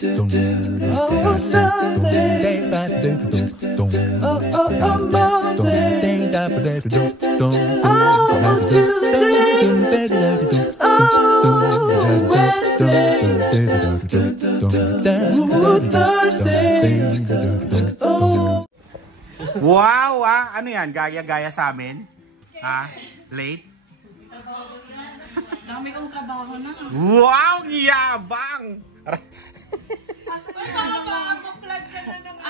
Oh, Sunday. Oh, Monday. Oh, Tuesday. Oh, Wednesday. Oh, Thursday. Oh. Wow, ano yan? Gaya-gaya sa amin? Ha? Late? Dami kong trabaho na. Wow, yabang!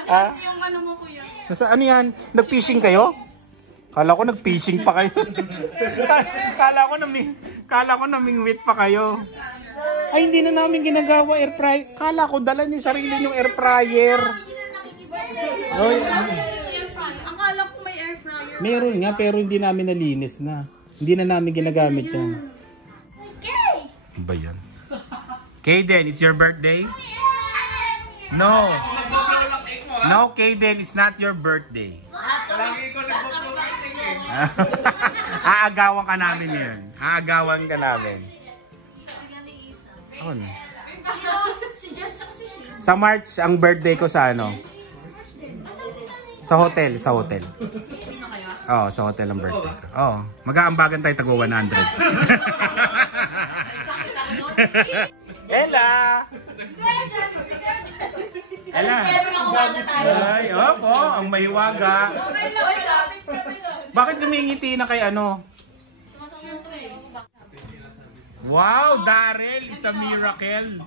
Asan yung ano mo, kuya? Nasa ano yan? Nag-fishing kayo? Kala ko nag-fishing pa kayo. Kala ko namingwit pa kayo. Ay, hindi na namin ginagawa air fryer. Kala ko dala niyo sarili yung air fryer. Oy, Akala ko may air fryer. meron nga pero hindi namin nalinis na. Hindi na namin ginagamit yan. Ano ba yan? Kaden, it's your birthday? No. No, Kaden, it's not your birthday. Aagawan ka namin yun. Aagawan ka namin. Oh, no. Sa March, ang birthday ko sa ano? Sa hotel. Oo, sa hotel ang birthday ko. Oo, mag-aambagan tayo tago 100. Ella! Ella! Ay, opo, ang mahiwaga. Bakit lumingiti na kay ano? Wow, Daryl, it's a miracle.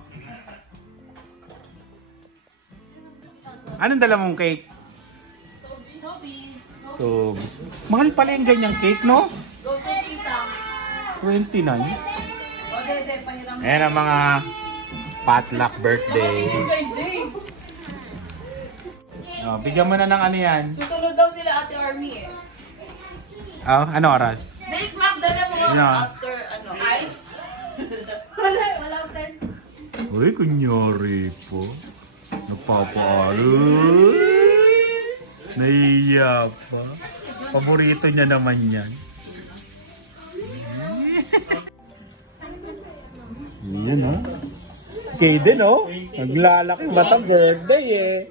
Anong dala mong cake? So, mahal pala yung ganyang cake, no? 29. Ayan ang mga potluck birthday. Oh, bigyan mo na ng ano yan. Susunod daw sila Ate Army eh. Oh, ano oras? Bake Mac, dala mo Ano? after ice. Wala after. Uy, kunyari po. Nagpapaalo. Naiiya pa. Paborito niya naman yan. Yan o. Kaden o. Naglalaki mata birthday eh.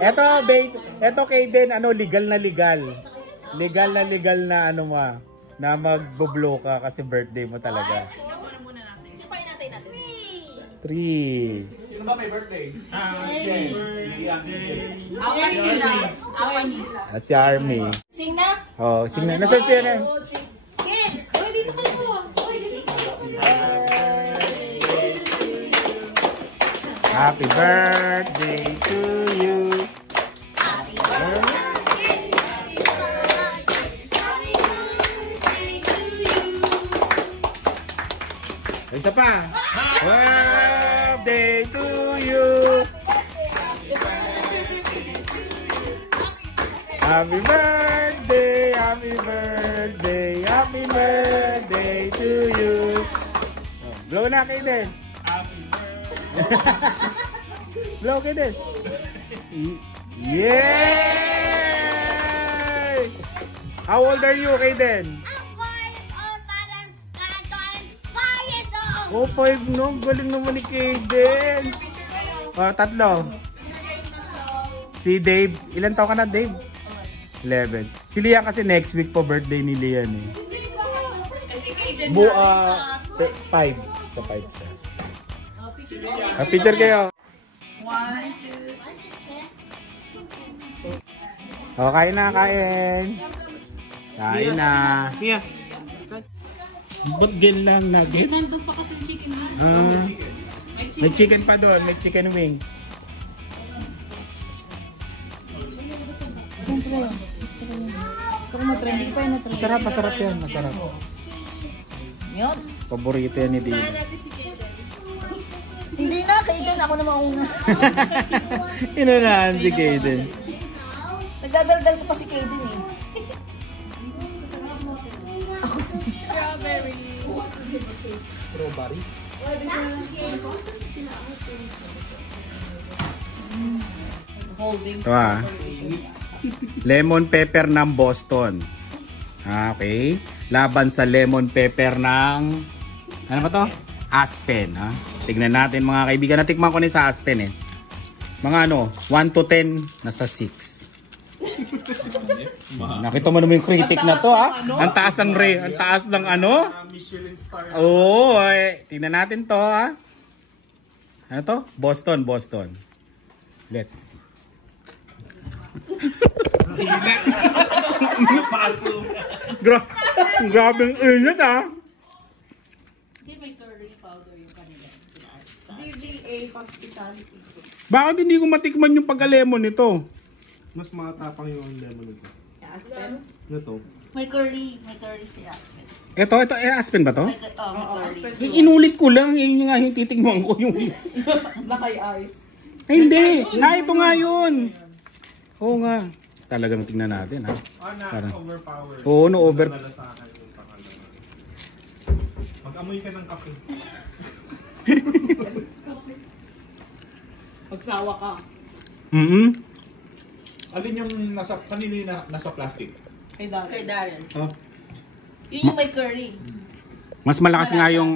Eto Kaden, ano, legal na legal. Legal na ano mo. Na magbo-blow ka kasi birthday mo talaga. Sino pa hinatay natin? 3. Sino ba may birthday? Apat sila. At si Army. Sing na? Oh, sing na. Nasaan siya na? Kids! Uy, dito kayo. Happy birthday to you. Happy birthday. Isa pa. Birthday to you. Happy birthday, happy birthday, happy birthday to you. Blow na kayo din. Blow kayo din. Yay! How old are you, Kaden? Oh, 5 no. Galing naman ni Kaden. Oh, 3. Si Dave. Ilan taon ka na, Dave? 11. Si Lian kasi next week po birthday ni Lian eh. Buwa 5. Sa 5 siya. Picture kayo. 1, 2. Oh, kain na, kain. Kain na. Mia. Ba't gan lang nugget? Nandun pa kasi chicken na. May chicken pa doon. May chicken wings. Gusto ko matrending pa yun. Masarap, masarap yan. Masarap. Yun. Paborito yan ni Dave. Hindi na, Kaden. Ako na mauna. Inunahan si Kaden. Nagdadaldal ko pa si Kaden eh. Strawberry. Ito lemon pepper ng Boston. Okay. Laban sa lemon pepper ng ano ba to? Aspen, ha? Tignan natin mga kaibigan. Natikman ko na sa Aspen, eh. Mga ano, 1 to 10, nasa 6. Nakita mo naman yung critic na to, ha? Ang taas ang ang taas ng ano? Michelin star. Oo, tingnan natin to, ha? Ano to? Boston. Let's see. Grabe ang init, ha? Hindi may curry powder yung kanila. ZZA Hospitality. Bakit hindi ko matikman yung pagka-lemon nito? Mas matapang yung lemon nito. Aspen? Ano to? May curry si Aspen. Ito, Aspen ba to? May curry. Yung inulit ko lang, yun nga yung titigman ko yung... Nakay-ice. Ay, hindi! Ito nga yun! Oo nga. Talagang tingnan natin, ha? Parang- Overpower. Oo, no-over... Nalasahan yung pangalan. Mag-amoy ka ng kape. Magsawa ka. Alin yung kanino yung nasa plastic? Kay Darren. Huh? Yun yung may curry. Mas malakas nga yung,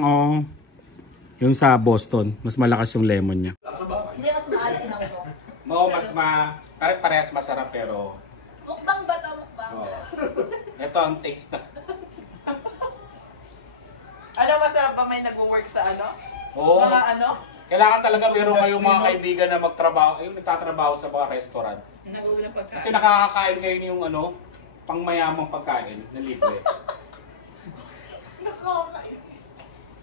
yung sa Boston. Mas malakas yung lemon niya. Hindi mas maalat na ako. Mas parehas masarap pero... Mukbang ba ito? Mukbang? Ito ang taste na. Ano masarap ba may nag-work sa ano? Oo. Mga ano? Kailangan talaga meron kayong mga kaibigan na magtrabaho, yung nagtatrabaho sa mga restaurant. Nag-uulang pagkain. Kasi nakakakain kayo yung ano, pangmayamang pagkain na libre. Nakakainis.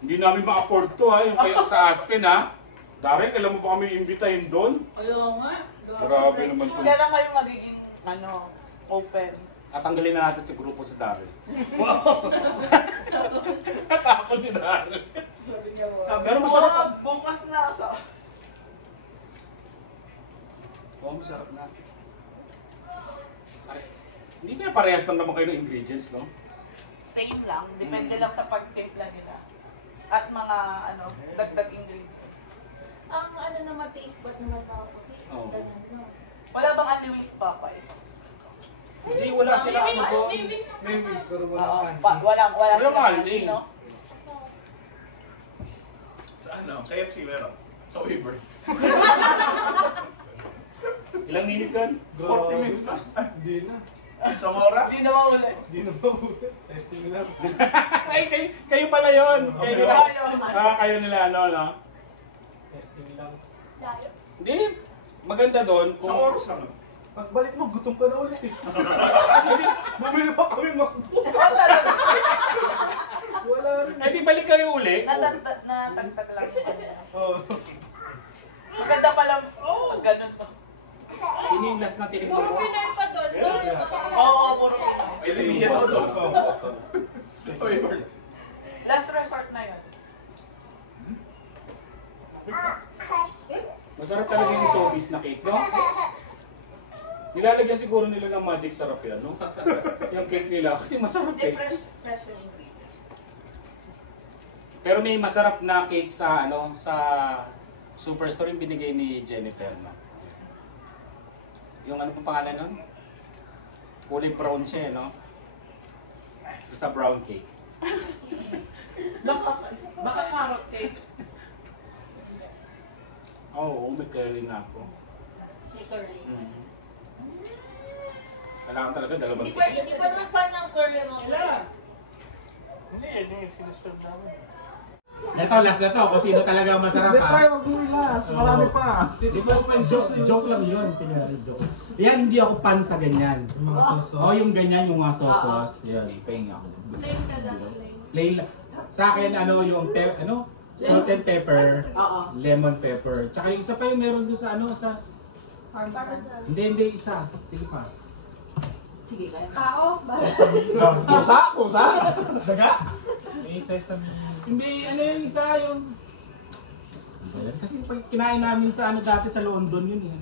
Hindi namin ma-afford to, ha, yung kayo sa Aspen, ha. Dari, kailan mo ba kami imbitahin doon? Ayaw nga. Grabe naman to. Kailan kayo magiging ano, open? At tanggalin na natin si grupo si Daryl. Natakot si Daryl. Pero masarap. Bukas na sa... Oo, masarap na. Ay, hindi na parehas lang naman kayo ng ingredients, no? Same lang. Depende lang sa pagtimpla nila. At mga ano, dagdag ingredients. Ang ano naman, taste bud naman ako. Oo. Wala bang unlimited Popeyes? Hindi, wala sila ano to. Maybe, pero Oo. wala Wala Wala silang mahal candy, din. no? Sa ano? KFC meron. Sa Uber. Ilang minutes yan? 40 minutes na. Hindi na. Sa oras? Hindi na mauli. Hindi na ba? Testing lang. Ay, kayo pala yun. Kayo nila. Kayo. Kayo nila, ano, no? Testing lang. Hindi. Maganda doon. Sa oras lang. Pagbalik mo, gutom ka na ulit eh. Bumili pa kami makbo. Wala rin. Eh, di balik kayo uli. Natagtag lang yung kanila. Oo. Maganda pala pag ganun to. Sino yung last na tinignan Puro mo? Pinoy pa doon. Oo, puro ito. Ay, lumigyan ako doon. Uber. Last resort na yun. Masarap talaga yung showbiz na cake, no? Nilalagyan siguro nila ng magic sarap yan, no? Yung cake nila. Kasi masarap Hindi, eh. fresh yung ingredients. Pero may masarap na cake sa, ano, sa Superstore yung binigay ni Jennifer, no? Yung ano pong pangalan nun? Kulay brown siya, no? Basta brown cake. Baka carrot cake. Oo, may curly nga ako. May curry. Kailangan talaga dalawang Hindi pa naman fan ng curry mo. Hindi, hindi. Sinisturb namin. Ito, last na to. Kung sino talaga ang masarap, Hindi pa, mag-uwi last. Marami pa. Di ba, joke lang yun. Joke. Yan, hindi ako pan sa ganyan. Yung mga soso. O, yung ganyan, yung mga sauce. Yan. Paying ako. Plain ka daw, plain. Plain lang. Sa akin, ano, yung salt and pepper, Oo. lemon pepper. Tsaka yung isa pa yung meron doon sa ano, sa... Parmesan. Hindi, isa. Sige pa. Sige, kaya. Tao? Pusa? Daga? May sesame. Hindi, ano yung isa, yung... Kasi pag kinain namin sa ano dati sa London yun eh.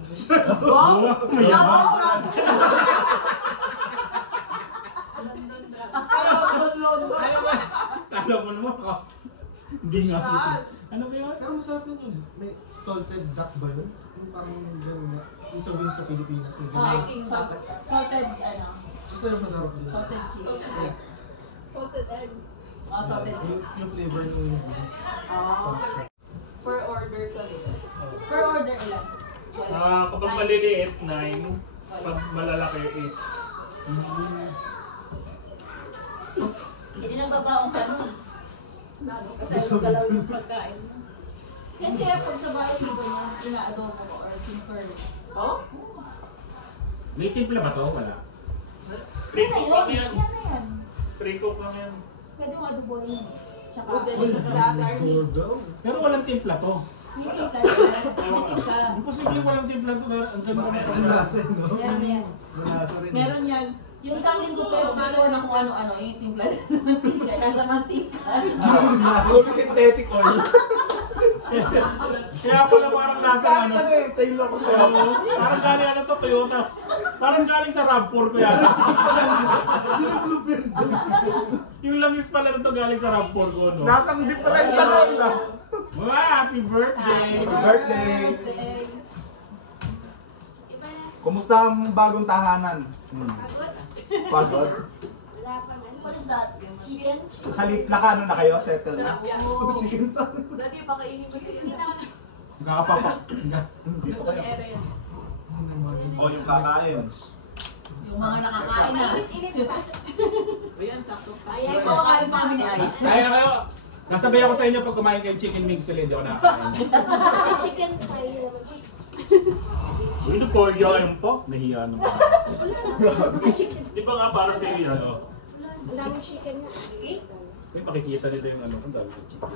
Ano ba? Talo mo naman ako. Hindi nga sutin. Ano ba yun? Pero masarap yun. May salted duck ba yun? Yung parang gano'n na. Yung sabihin sa Pilipinas. May gano'n. Salted, ano, Masarap din. salted chicken. Salted egg. Salted egg. Yung flavor ng beans. Per order ka rin. Per order ilan? Kapag maliliit, 9. Pag malalaki, 8. Hindi nang babaong ka nun. Kasi galaw yung pagkain mo. Yan kaya pag sa bahay mo na ina-adobo ko or kimper. Oh? May timpla ba to? Wala. Pre-cook lang yan. Yan na yan. Pre-cook lang yan. Pwede mo adobo yun. Tsaka, Uy, standard. Pero walang timpla to. may timpla. May timpla. Imposible walang timpla to. Ang ganda mo Ang lasa, no? Yan na yan. Malasa rin. Meron yan. Yung isang linggo pero palo na kung ano-ano, yung timpla ng mantika, nasa mantika. Puro synthetic oil. Kaya pala parang lasa Saan ano. ano eh, tailor ko. Oo, parang galing ano to, Toyota. Parang galing sa RAV4 ko yata. Yung langis pala na to galing sa RAV4 ko, no? Nasang different sa na. Wow, happy birthday! Happy birthday! Kumusta ang bagong tahanan? Pagod? What is that? Chicken? Nakano na kayo? Settle na? Sarap yan. Chicken to. Dati pakainin ko sa iyo. Nakapapak. Gusto ni Eren. O yung kakain. Yung mga nakakain na. O yan, sakto. Ay, kumakain pa kami ni Ice. Kaya na kayo. Nasabay ako sa inyo pag kumain kayo chicken wings sila, hindi ako nakakain. Chicken fry naman. Uy, nagkorya po. Nahiya naman. Di ba nga para sa iyo yan? Ang daming chicken na. Uy, pakikita nila yung ano, ang dami ng chicken.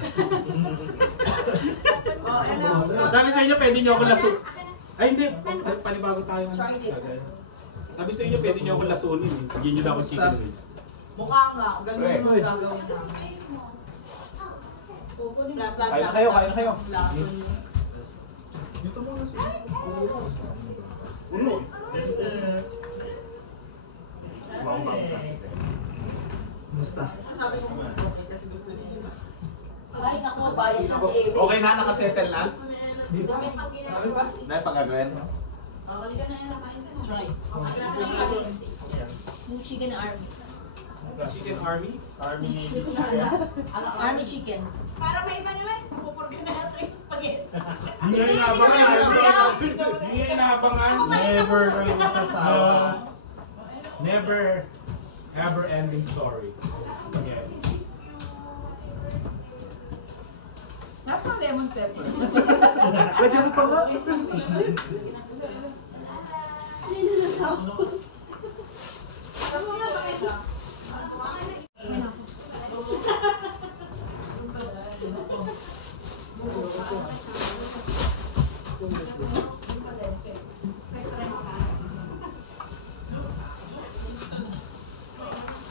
Oh, hello. Sabi sa inyo, pwede nyo ako laso. Ay, hindi. Panibago tayo. Try this. Sabi sa inyo, pwede nyo ako lasunin. Bigyan nyo na ako chicken wings. Mukha nga. Ganun yung mga gagawin namin. Kain na kayo, kain na kayo. Lason. Dito mo nasa. Basta. Sasabi ko muna. Okay, kasi gusto niya. Ay, naku, bias siya si Eric. Okay na, nakasettle na? Dito. Dahil pag-agawin? Try. Yung chicken army. Chicken Army? Army Navy. Army chicken. Para may iba naman. Pupurga na natin sa spaghetti. Hindi nga inaabangan. Hindi nga inaabangan. Never kami masasawa. Never ever ending story. Spaghetti. Nasa lemon pepper. Lagyan mo pa nga.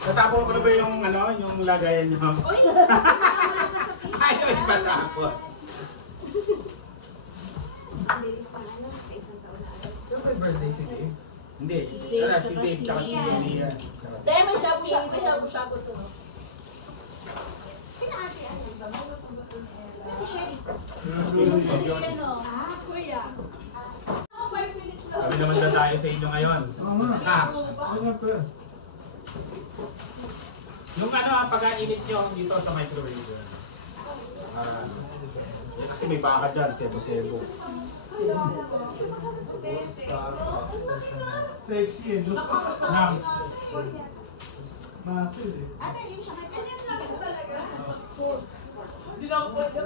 Natapon ko na ba yung ano, yung lagayan nyo? Ayaw, iba na ako. Ang bilis pa ano, isang taon na agad. Yung may birthday si Dave. Hindi. Si Dave tsaka si Lia. Dahil may shabu-shabu to. Sino ate ano? Si Sherry. Ano? Ah, kuya. 5 minutes lang. Kami naman na tayo sa inyo ngayon. Ah, Ano nga pala? yung ano, pagkainit nyo dito sa microwave. Ah, yan kasi may baka dyan, sebo-sebo. Sexy eh, no? Nam, Massive eh. Ate, yung siya. Ganyan lang ito talaga. Dinampot ka.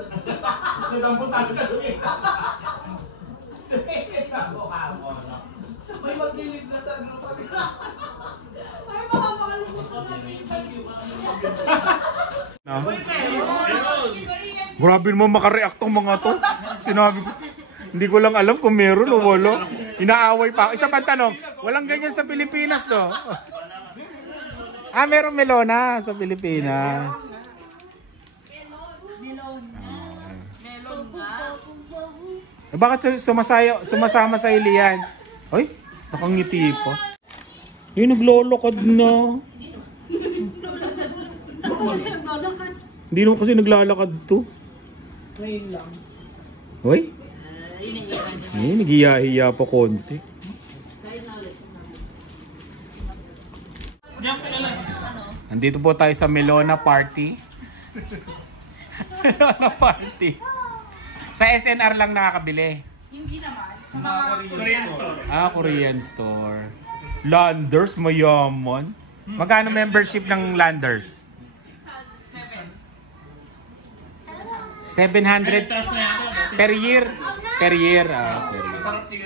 nagdampot tayo ka doon. May maglilid na sa group. Ay, baka makalimutan natin. Grabe mo makareact tong mga to. Sinabi ko, hindi ko lang alam kung meron o wala. Inaaway pa. Isa pang tanong, walang ganyan sa Pilipinas to. Ah, meron melona sa Pilipinas. Melon nga. Eh, bakit sumasama sa ilian? Ay, nakangiti pa. Yung naglolokod na. Hindi naman kasi naglalakad to. Ngayon lang. Hoy? Ay, nagiyahiya pa konti. Andito po tayo sa Melona Party. Lola party. Sa SNR lang nakakabili. Hindi naman. Sa mga Korean store. Korean store. Landers, mayaman. Magkano membership ng Landers? 700 Taas na yan. per year. Per year. Per year.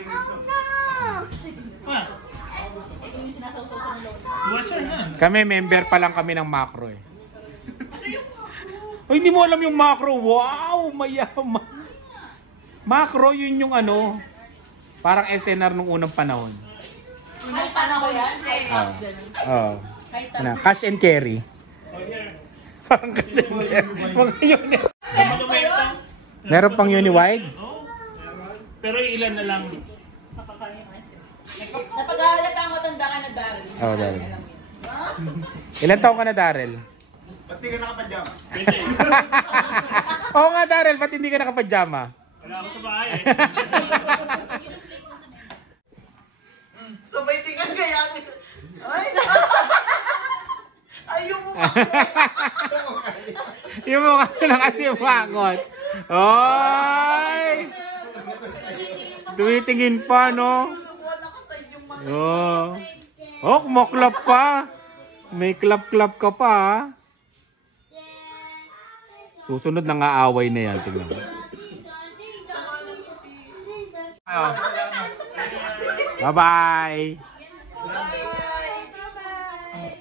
Yung sinasawsaw sa lola. Washer na. Kami, member pa lang kami ng Macro eh. Oh, hindi mo alam yung Macro. Wow, mayaman. Macro, yun yung ano, parang SNR nung unang panahon. Unang panahon yan. Ano, cash and carry. Parang cash and carry. Mga yun. Meron pang Uniwide? Pero ilan na lang. Napag-aalata ang matanda ka na, Daryl. Oo, Daryl. Ilan taong ka na, Daryl? Ba't di ka nakapadyama? Oo nga, Daryl, ba't hindi ka nakapadyama? Wala ako sa bahay eh. Sabay tingnan kaya. Ay! Ay, yung mukha ko. Yung mukha na kasi umangot. Oy! Tumitingin pa, no? Subuhan ako sa inyong mga... Oh, kumaklap pa. May klap-klap ka pa, ha? Susunod na nga away na yan. Tignan mo. Bye-bye.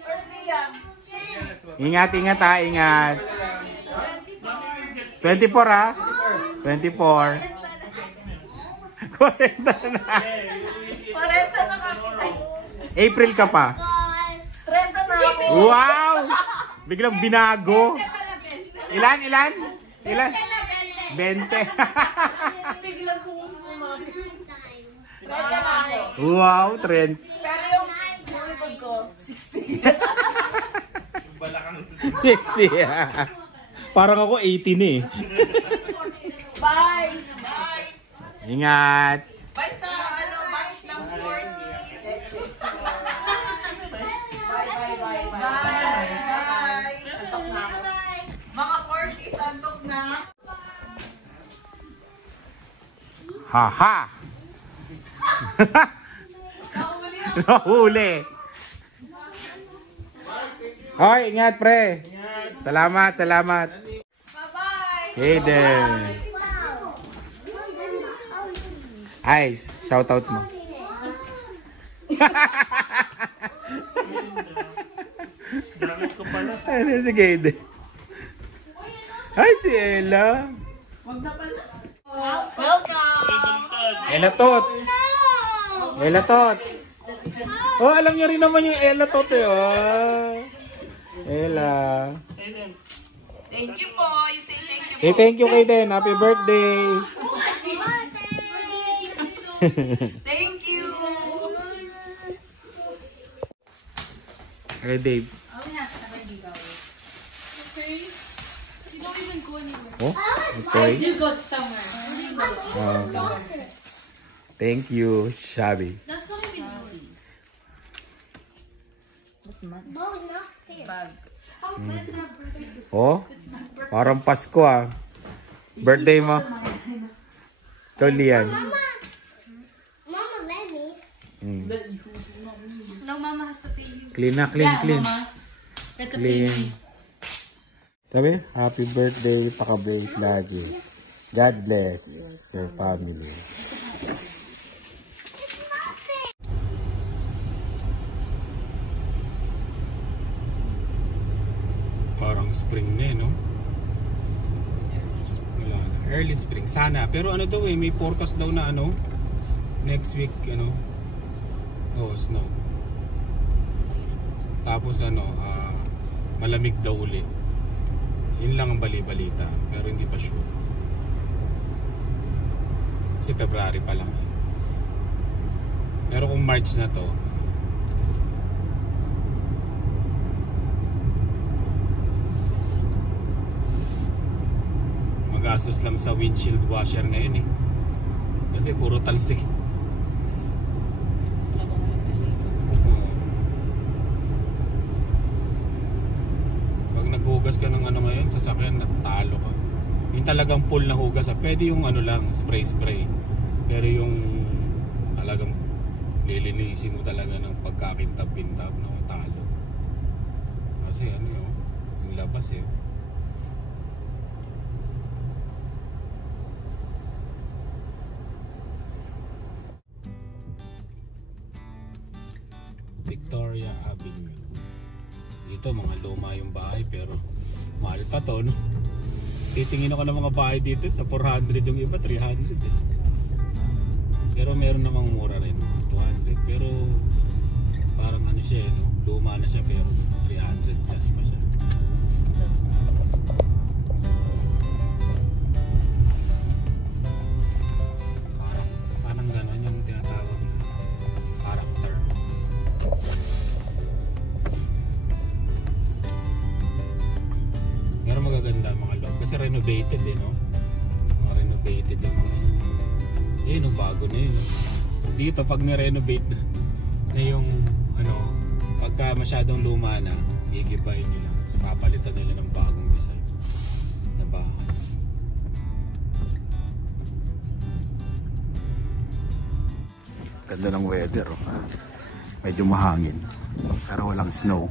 First Liam. Ingat, ingat ha, ingat. 24 ha? 24. 40 na. 40 na kami. April ka pa. 30 na ako. Wow! Biglang binago. Ilan? 20. Biglang kumami. 30 na ako. Wow, trend. Pero yung likod ko, 60. 60. Parang ako 18 eh. Bye! Bye! Ingat. Bye sa batch ng 40. Bye! Bye! Antok na ako. Mga 40s, antok na. Haha. Nakahuli ako. Nahuli. Hoy, ingat pre. Salamat. Bye-bye! Hayden. Ice, shout out mo. Gamit ko pala. Ano si Hayden? Ay, si Ella. Wag na pala. Welcome! Ella Tot. Ella Tot. Oh, alam niyo rin naman yung Ella Tot eh. Oh. Ella. Thank you po. You say thank you Say po. thank you Hayden. Happy birthday. Thank you. Okay, Dave. Oh, okay. You go somewhere. Thank you, Shabby. That's what we do. Oh, parang Pasko ah. Birthday mo. Tulian. Mama, let me. No, Mama has to pay you. Clean na, clean. You have to pay Clean. me. Sabi, happy birthday, pakabait lagi. God bless your family. Parang spring na eh, no? Wala na. Early spring. Sana. Pero ano daw eh, may forecast daw na ano, next week, ano, snow. Tapos ano, malamig daw uli. Yun lang ang bali-balita. Pero hindi pa sure. Kasi February pa lang eh. Pero kung March na to, magastos lang sa windshield washer ngayon eh. Kasi puro talsik. Pag maghugas ka ng ano ngayon, sasakyan, natalo ka. Yung talagang full na hugas, pwede yung ano lang, spray. Pero yung talagang lilinisin mo talaga ng pagkakintab-kintab, no, talo. Kasi ano yun, yung labas eh. Victoria Avenue. Dito mga luma yung bahay pero mahal pa to, no? Titingin ako ng mga bahay dito sa 400, yung iba 300 eh. Pero meron namang mura rin, 200. Pero parang ano siya eh, no? Luma na siya pero 300 plus pa siya. Parang gano'n yung tinatawag na character. Pero magaganda mga loob kasi renovated eh, no? Mga renovated yung mga yun, no, bago na yun, no? Dito pag ni-renovate na yung ano, pagka masyadong luma na, iigibahin nyo lang, so papalitan nila ng bagong design na bahay. Ganda ng weather, oh. Medyo mahangin pero walang snow.